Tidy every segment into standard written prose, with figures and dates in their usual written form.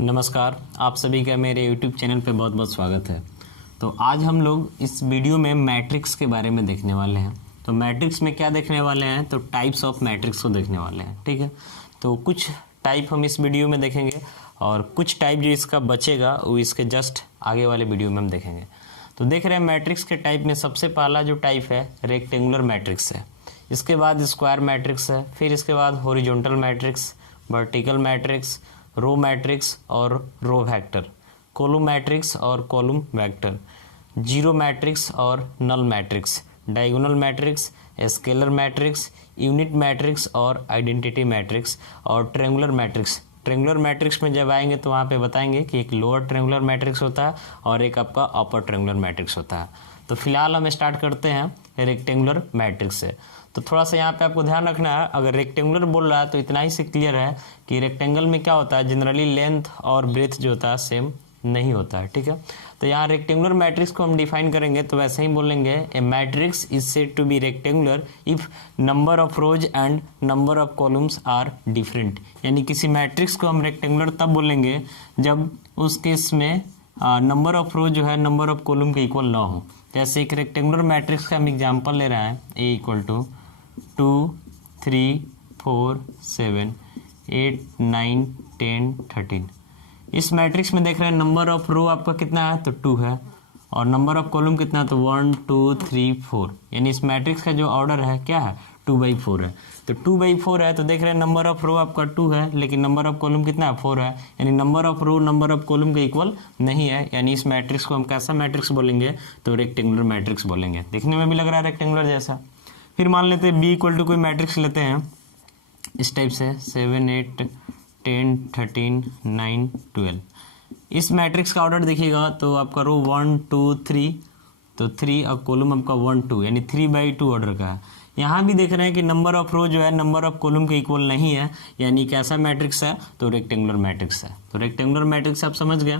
नमस्कार, आप सभी का मेरे YouTube चैनल पे बहुत बहुत स्वागत है। तो आज हम लोग इस वीडियो में मैट्रिक्स के बारे में देखने वाले हैं। तो मैट्रिक्स में क्या देखने वाले हैं, तो टाइप्स ऑफ मैट्रिक्स को देखने वाले हैं। ठीक है, तो कुछ टाइप हम इस वीडियो में देखेंगे और कुछ टाइप जो इसका बचेगा वो इसके जस्ट आगे वाले वीडियो में हम देखेंगे। तो देख रहे हैं मैट्रिक्स के टाइप में सबसे पहला जो टाइप है रेक्टेंगुलर मैट्रिक्स है, इसके बाद स्क्वायर मैट्रिक्स है, फिर इसके बाद horizontal matrix, vertical matrix, row matrix और रो वेक्टर, कॉलम मैट्रिक्स और कॉलम वेक्टर, जीरो मैट्रिक्स और null matrix, diagonal matrix, scalar matrix, unit matrix और आइडेंटिटी मैट्रिक्स और ट्रायंगुलर मैट्रिक्स। ट्रायंगुलर मैट्रिक्स में जब आएंगे तो वहाँ पे बताएंगे कि एक लोअर ट्रायंगुलर मैट्रिक्स होता है और एक आपका अपर ट्रायंगुलर मैट्रिक्स होता है। तो फिलहाल हम स्टार्ट करते हैं रेक्टेंगुलर मैट्रिक्स से। तो थोड़ा सा यहाँ पे आपको ध्यान रखना है, अगर रेक्टेंगुलर बोल रहा है तो इतना ही से क्लियर है कि रेक्टेंगल में क्या होता है, जनरली लेंथ और ब्रेथ जो होता है सेम नहीं होता है। ठीक है, तो यहाँ रेक्टेंगुलर मैट्रिक्स को हम डिफाइन करेंगे तो वैसे ही बोलेंगे a matrix is said to be rectangular if number of rows and number of columns are different. यानी किसी मैट्रिक्स को हम रेक्टेंगुलर तब बोलेंगे जब उस केस में नंबर ऑफ रो जो है नंबर ऑफ कॉलम के इक्वल ना हो। जैसे एक रेक्टेंगुलर मैट्रिक्स का हम एग्जांपल ले रहे हैं, ए इक्वल टू 2 3 4 7 8 9 10 13। इस मैट्रिक्स में देख रहे हैं नंबर ऑफ रो आपका कितना है, तो 2 है, और नंबर ऑफ कॉलम कितना है, तो 1 2 3 4। यानी इस मैट्रिक्स का जो ऑर्डर है क्या है, 2/4 है। तो 2/4 है तो देख रहे हैं नंबर ऑफ रो आपका 2 है, लेकिन नंबर ऑफ कॉलम कितना है, 4 है। यानी number of row number of column के इक्वल नहीं है। यानी इस मैट्रिक्स को हम कैसा मैट्रिक्स बोलेंगे, तो रेक्टेंगुलर मैट्रिक्स बोलेंगे। देखने में भी लग रहा है रेक्टेंगुलर जैसा। फिर मान लेते हैं बी इक्वल टू कोई मैट्रिक्स लेते हैं इस टाइप से 7 8 10 13 9 12। इस मैट्रिक्स का ऑर्डर देखिएगा तो आपका रो 1 2 3, तो 3 और कॉलम आपका 1 2, यानी 3/2 ऑर्डर का है। यहाँ भी देख रहे हैं कि नंबर ऑफ रो जो है नंबर ऑफ कॉलम के इक्वल नहीं है। यानी कैसा मैट्रिक्स है, तो रेक्टेंगुलर मैट्रिक्स है। तो रेक्टेंगुलर मैट्रिक्स आप समझ गए।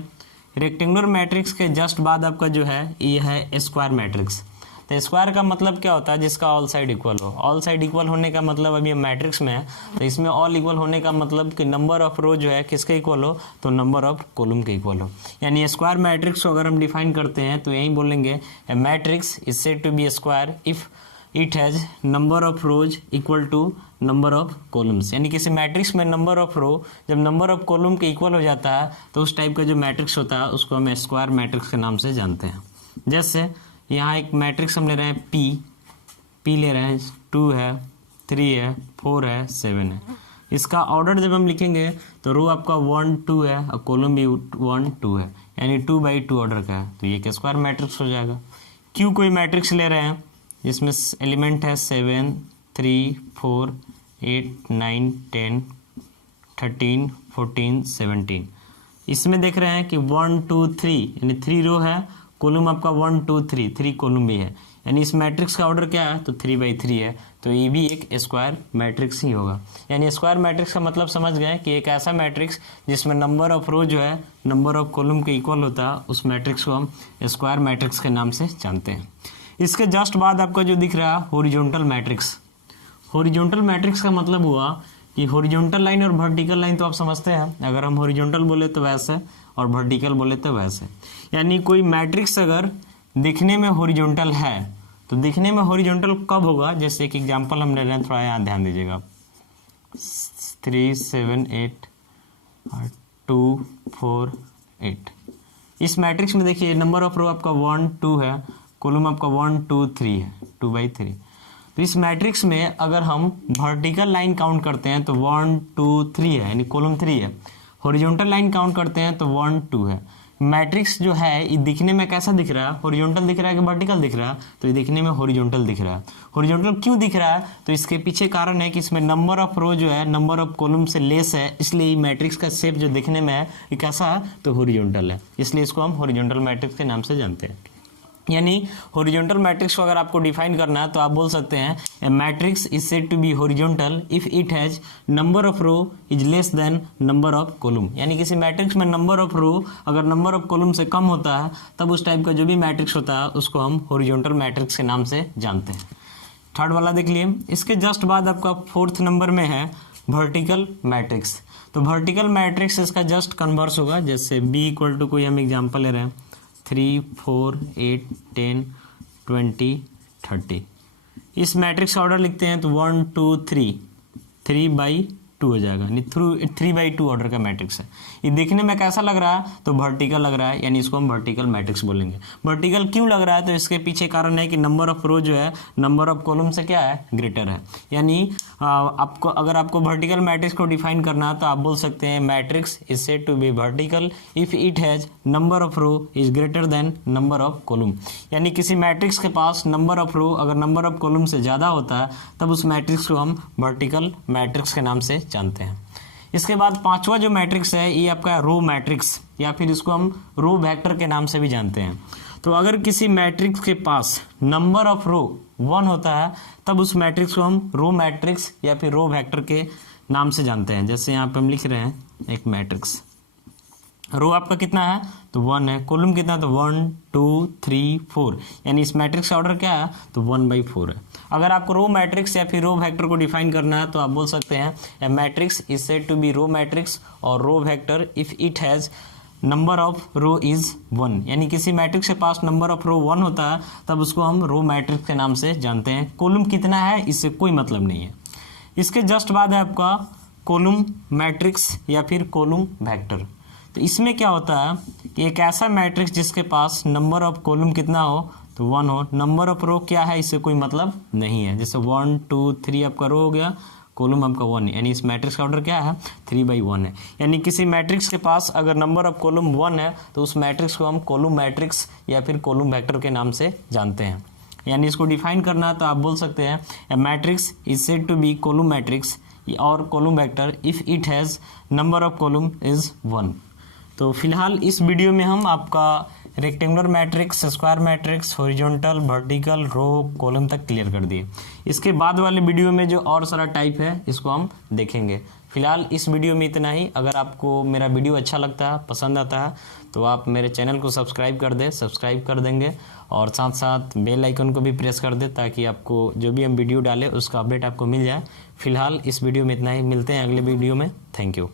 रेक्टेंगुलर मैट्रिक्स के जस्ट बाद आपका जो है ये है स्क्वायर मैट्रिक्स। तो स्क्वायर का मतलब क्या होता है, जिसका ऑल साइड इक्वल हो। ऑल साइड इक्वल होने का मतलब अभी मैट्रिक्स में है, तो इसमें ऑल इक्वल होने का मतलब कि नंबर ऑफ रो जो है किसके इक्वल हो, तो नंबर ऑफ कॉलम के इक्वल हो। यानी स्क्वायर मैट्रिक्स को अगर हम डिफाइन करते हैं तो यही बोलेंगे a matrix is said to be square if it has number of rows equal to number of columns. यानी किसी मैट्रिक्स में नंबर ऑफ रो जब नंबर ऑफ कॉलम के इक्वल हो जाता है तो उस टाइप का जो मैट्रिक्स होता है उसको हम स्क्वायर मैट्रिक्स के नाम से जानते हैं। जैसे यहाँ एक मैट्रिक्स हम ले रहे हैं पी ले रहे हैं, 2 है 3 है 4 है 7 है। इसका ऑर्डर जब हम लिखेंगे तो रो आपका 1 2 है और कॉलम भी 1 2 है, यानी 2/2 ऑर्डर का है, तो ये एक स्क्वायर मैट्रिक्स हो जाएगा। क्यू कोई मैट्रिक्स ले रहे हैं जिसमें एलिमेंट है 7 3 4 8 9 10 13 14 17। इसमें देख रहे हैं कि 1 2 3 यानी 3 रो है, कॉलम आपका 1 2 3 3 कॉलम भी है। यानी इस मैट्रिक्स का ऑर्डर क्या है, तो 3/3 है, तो ये भी एक स्क्वायर मैट्रिक्स ही होगा। यानी स्क्वायर मैट्रिक्स का मतलब समझ गए कि एक ऐसा मैट्रिक्स जिसमें नंबर ऑफ रो जो है नंबर ऑफ कॉलम के इक्वल होता है, उस मैट्रिक्स को हम स्क्वायर मैट्रिक्स के नाम से जानते हैं। इसके जस्ट बाद आपका जो दिख रहा है हॉरिजॉन्टल मैट्रिक्स। हॉरिजॉन्टल मैट्रिक्स का मतलब हुआ कि हॉरिजॉन्टल लाइन और वर्टिकल लाइन तो आप समझते हैं, अगर हम हॉरिजॉन्टल बोले तो वैसे और वर्टिकल बोले तो वैसे। यानी कोई मैट्रिक्स अगर दिखने में हॉरिजॉन्टल है तो दिखने में हॉरिजॉन्टल कब होगा, जैसे एक एग्जांपल हम ले रहे हैं, थोड़ा यहाँ ध्यान दीजिएगा। 3 7 8 2 4 8। इस मैट्रिक्स में देखिए नंबर ऑफ रो आपका 1 2 है, कॉलम आपका 1 2 3 है, 2/3। तो इस मैट्रिक्स में अगर हम वर्टिकल लाइन काउंट करते हैं तो 1 2 3 है, यानी कॉलम 3 है। हॉरिजॉन्टल लाइन काउंट करते हैं तो 1 2 है। मैट्रिक्स जो है ये दिखने में कैसा दिख रहा है, हॉरिजॉन्टल दिख रहा है कि वर्टिकल दिख रहा है, तो ये दिखने में हॉरिजॉन्टल दिख रहा है। हॉरिजॉन्टल क्यों दिख रहा है, तो इसके पीछे कारण है कि इसमें नंबर ऑफ रो जो है नंबर ऑफ कॉलम से लेस है, इसलिए मैट्रिक्स का शेप जो दिखने में है ये कैसा है, तो हॉरिजॉन्टल है, इसलिए इसको हम हॉरिजॉन्टल मैट्रिक्स के नाम से जानते हैं। यानी हॉरिजॉन्टल मैट्रिक्स को अगर आपको डिफाइन करना है तो आप बोल सकते हैं a matrix is said to be horizontal if it has number of row is less than number of column. यानी किसी मैट्रिक्स में नंबर ऑफ रो अगर नंबर ऑफ कॉलम से कम होता है तब उस टाइप का जो भी मैट्रिक्स होता है उसको हम हॉरिजॉन्टल मैट्रिक्स के नाम से जानते हैं। थर्ड वाला देख लिए। इसके जस्ट बाद आपका 4th नंबर में है वर्टिकल मैट्रिक्स। तो वर्टिकल मैट्रिक्स इसका जस्ट कन्वर्स होगा, जैसे बी इक्वल टू कोई हम एग्जांपल ले रहे हैं 3 4 8 10 20 30। इस मैट्रिक्स का ऑर्डर लिखते हैं तो 1 2 3 3/2 हो जाएगा, यानी 3/2 ऑर्डर का मैट्रिक्स है। ये देखने में कैसा लग रहा है, तो वर्टिकल लग रहा है, यानी इसको हम वर्टिकल मैट्रिक्स बोलेंगे। वर्टिकल क्यों लग रहा है, तो इसके पीछे कारण है कि नंबर ऑफ रो जो है नंबर ऑफ कॉलम से क्या है, ग्रेटर है। यानी आपको अगर आपको वर्टिकल मैट्रिक्स को डिफाइन करना है तो आप बोल सकते हैं matrix is said to be vertical if it has number of row is greater than number of column. यानी किसी मैट्रिक्स के पास नंबर ऑफ रो अगर नंबर ऑफ कॉलम से ज़्यादा होता है तब उस मैट्रिक्स को हम वर्टिकल मैट्रिक्स के नाम से जानते हैं। इसके बाद पांचवा जो मैट्रिक्स है ये आपका रो मैट्रिक्स, या फिर इसको हम रो वेक्टर के नाम से भी जानते हैं। तो अगर किसी मैट्रिक्स के पास नंबर ऑफ रो 1 होता है तब उस मैट्रिक्स को हम रो मैट्रिक्स या फिर रो वेक्टर के नाम से जानते हैं। जैसे यहाँ पे हम लिख रहे हैं एक मैट्रिक्स, रो आपका कितना है तो 1 है, कॉलम कितना है तो 1 2 3 4, यानी इस मैट्रिक्स का ऑर्डर क्या है तो 1/4 है। अगर आपको रो मैट्रिक्स या फिर रो वेक्टर को डिफाइन करना है तो आप बोल सकते हैं a matrix is said to be row matrix और row vector if it has number of row is 1, यानी किसी मैट्रिक्स के पास नंबर ऑफ रो 1 होता है तब उसको हम रो मैट्रिक्स के नाम से जानते हैं। कॉलम कितना है इससे कोई मतलब नहीं है। इसके जस्ट बाद है आपका कॉलम मैट्रिक्स या फिर कॉलम वेक्टर। तो इसमें क्या होता है कि एक ऐसा मैट्रिक्स जिसके पास नंबर ऑफ कॉलम कितना हो तो 1 हो, नंबर ऑफ रो क्या है इससे कोई मतलब नहीं है। जैसे 1 2 3 आपका रो हो गया, कॉलम आपका 1 है, यानी इस मैट्रिक्स का ऑर्डर क्या है 3/1 है। यानी किसी मैट्रिक्स के पास अगर नंबर ऑफ कॉलम 1 है तो उस मैट्रिक्स को हम कॉलम मैट्रिक्स या फिर कॉलम वेक्टर के नाम से जानते हैं। यानी इसको डिफाइन करना है तो आप बोल सकते हैं a matrix is said to be column matrix और column vector if it has number of column is 1। तो फिलहाल इस वीडियो में हम आपका rectangular matrix, square matrix, horizontal, vertical, row, column तक क्लियर कर दिए। इसके बाद वाले वीडियो में जो और सारा टाइप है इसको हम देखेंगे। फिलहाल इस वीडियो में इतना ही। अगर आपको मेरा वीडियो अच्छा लगता है, पसंद आता है तो आप मेरे चैनल को सब्सक्राइब कर देंगे और साथ साथ बेल आइकन को भी प्रेस कर दें ताकि आपको जो भी हम वीडियो डालें उसका अपडेट आपको मिल जाए। फिलहाल इस वीडियो में इतना ही, मिलते हैं अगले वीडियो में। Thank you.